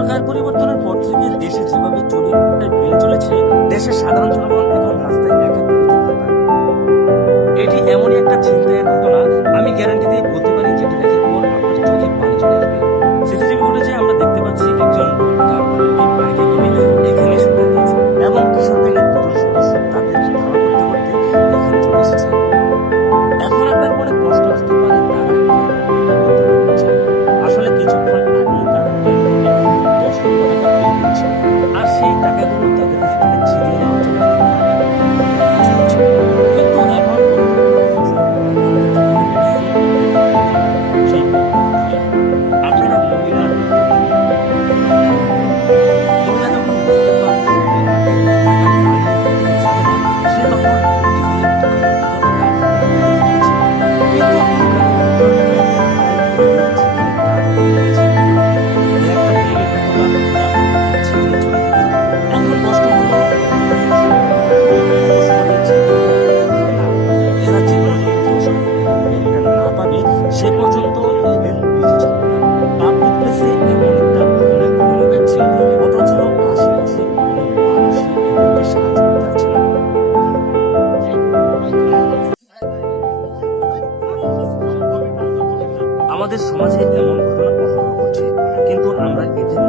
সরকার পরিবর্তনের পর থেকে দেশে যেভাবে চলে বেড়ে চলেছে দেশের সাধারণ জনগণ এখন রাস্তায়। আমাদের সমাজে এমন ঘটনা কখনো ঘটছে কিন্তু আমরা এদের